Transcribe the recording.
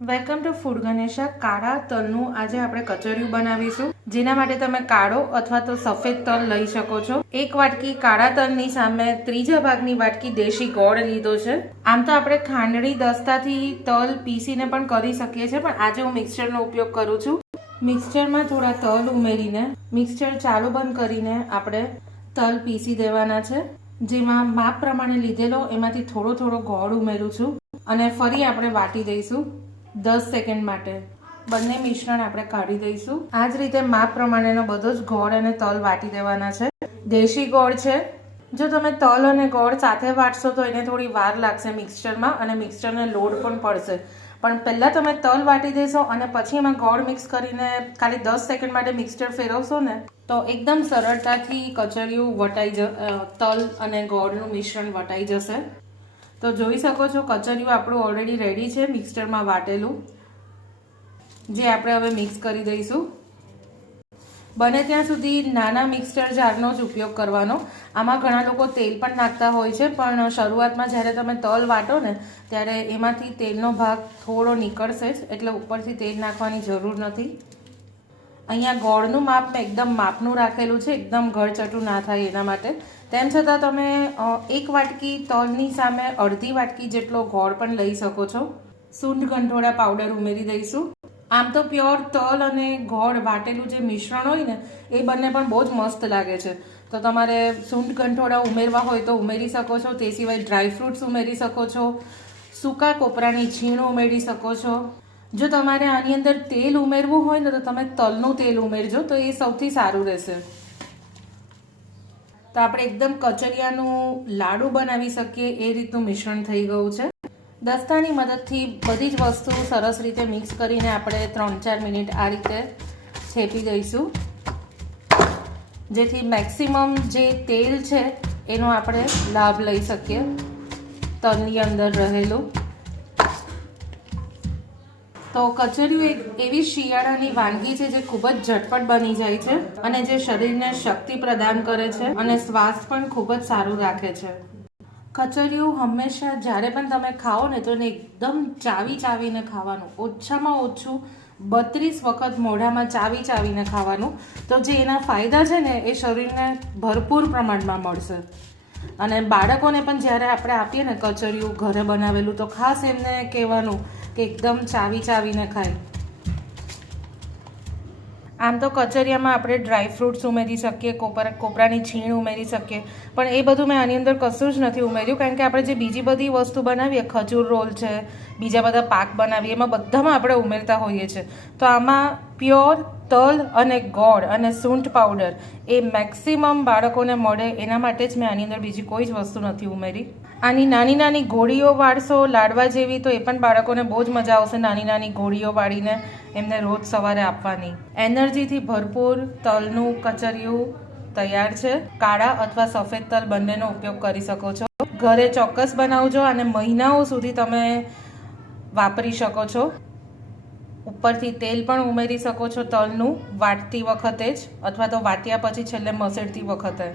Welcome to food Ganesha. કાળા તલનું આજે આપણે કચરિયું બનાવીશું. જેના માટે તમે કાળો અથવા તો સફેદ તલ લઈ શકો છો. એક વાટકી કાળા તલની સામે ત્રીજા ભાગની વાટકી દેશી ગોળ લીધો છે. આમ તો આપણે ખાંડણી દસ્તાથી તલ પીસીને પણ કરી શકીએ છીએ, પણ આજે હું મિક્સચરનો ઉપયોગ કરું છું. મિક્સચરમાં થોડા તલ ઉમેરીને મિક્સચર ચાલુ બંધ કરીને આપણે તલ પીસી દેવાના છે. જેમાં માપ પ્રમાણે લીધેલો, એમાંથી થોડો થોડો ગોળ ઉમેરું છું. અને ફરી આપણે વાટી દઈશું. દસ સેકન્ડ માટે. બંને મિશ્રણ આપણે કાઢી દઈશું. આ જ રીતે માપ પ્રમાણેનો બધો જ ગોળ અને તલ વાટી દેવાના છે. દેશી ગોળ છે. જો તમે તલ અને ગોળ સાથે વાટશો તો એને થોડી વાર લાગશે મિક્સચરમાં અને મિક્સચરને લોડ પણ પડશે. પણ પહેલાં તમે તલ વાટી દેશો અને પછી એમાં ગોળ મિક્સ કરીને ખાલી દસ સેકન્ડ માટે મિક્સચર ફેરવશો ને, તો એકદમ સરળતાથી કચરિયું વટાઈ જ તલ અને ગોળનું મિશ્રણ વટાઈ જશે. તો જોઈ શકો છો કચરિયું આપણું ઓલરેડી રેડી છે મિક્સચરમાં વાટેલું, જે આપણે હવે મિક્સ કરી દઈશું. બને ત્યાં સુધી નાના મિક્સચર જારનો જ ઉપયોગ કરવાનો. આમાં ઘણા લોકો તેલ પણ નાખતા હોય છે, પણ શરૂઆતમાં જ્યારે તમે તલ વાટો ને, ત્યારે એમાંથી તેલનો ભાગ થોડો નીકળશે જ, એટલે ઉપરથી તેલ નાખવાની જરૂર નથી. અહીંયા ગોળનું માપ મેં એકદમ માપનું રાખેલું છે, એકદમ ઘરચટું ના થાય એના માટે. તેમ છતાં તમે એક વાટકી તલની સામે અડધી વાટકી જેટલો ગોળ પણ લઈ શકો છો. સૂંઠ ગંઠોળા પાવડર ઉમેરી દઈશું. આમ તો પ્યોર તલ અને ગોળ વાટેલું જે મિશ્રણ હોય ને, એ બંને પણ બહુ જ મસ્ત લાગે છે. તો તમારે સૂંઢ ગંઠોળા ઉમેરવા હોય તો ઉમેરી શકો છો, તે સિવાય ડ્રાયફ્રૂટ્સ ઉમેરી શકો છો. સૂકા કોપરાની છીણ ઉમેરી શકો છો. જો તમારે આની અંદર તેલ ઉમેરવું હોય ને તો તમે તલનું તેલ ઉમેરજો, તો એ સૌથી સારું રહેશે. તો આપણે એકદમ કચરિયાનું લાડુ બનાવી શકીએ, એ રીતનું મિશ્રણ થઈ ગયું છે. દસ્તાની મદદથી બધી જ વસ્તુ સરસ રીતે મિક્સ કરીને આપણે ત્રણ ચાર મિનિટ આ રીતે છેપી દઈશું. જેથી મેક્સિમમ જે તેલ છે, એનો આપણે લાભ લઈ શકીએ તલની અંદર રહેલું. તો કચરિયું એક એવી શિયાળાની વાનગી છે જે ખૂબ જ ઝટપટ બની જાય છે અને જે શરીરને શક્તિ પ્રદાન કરે છે અને સ્વાસ્થ્ય પણ ખૂબ જ સારું રાખે છે. કચરિયું હંમેશા જ્યારે પણ તમે ખાઓ ને તો એને એકદમ ચાવી ચાવીને ખાવાનું, ઓછામાં ઓછું બત્રીસ વખત મોઢામાં ચાવી ચાવીને ખાવાનું, તો જે એના ફાયદા છે ને એ શરીરને ભરપૂર પ્રમાણમાં મળશે. અને બાળકોને પણ જ્યારે આપણે આપીએ ને કચરિયું ઘરે બનાવેલું તો ખાસ એમને કહેવાનું કે એકદમ ચાવી ચાવીને ખાય. આમ તો કચરિયામાં આપણે ડ્રાય ફ્રૂટ્સ ઉમેરી શકીએ, કોપરા, કોપરાની છીણ ઉમેરી શકીએ, પણ એ બધું મેં આની અંદર કશું જ નથી ઉમેર્યું, કારણ કે આપણે જે બીજી બધી વસ્તુ બનાવીએ, ખજૂર રોલ છે, બીજા બધા પાક બનાવીએ, એમાં બધામાં આપણે ઉમેરતા હોઈએ છીએ. તો આમાં પ્યોર તલ અને ગોળ અને સૂંઠ પાવડર. એ મેક્સિમમ બાળકોને મળે એના માટે જ મેં આની અંદર બીજી કોઈ જ વસ્તુ નથી ઉમેરી. આની નાની નાની ગોળીઓ વાળશો લાડવા જેવી તો એ પણ બાળકોને બહુ જ મજા આવશે નાની નાની ગોળીઓ વાળીને એમને રોજ સવારે આપવાની. એનર્જીથી ભરપૂર તલનું કચરિયું તૈયાર છે. કાળા અથવા સફેદ તલ બંનેનો ઉપયોગ કરી શકો છો. ઘરે ચોક્કસ બનાવજો અને મહિનાઓ સુધી તમે વાપરી શકો છો. ઉપરથી તેલ પણ ઉમેરી શકો છો તલનું, વાટતી વખતે જ, અથવા તો વાટ્યા પછી છેલ્લે મસેડતી વખતે.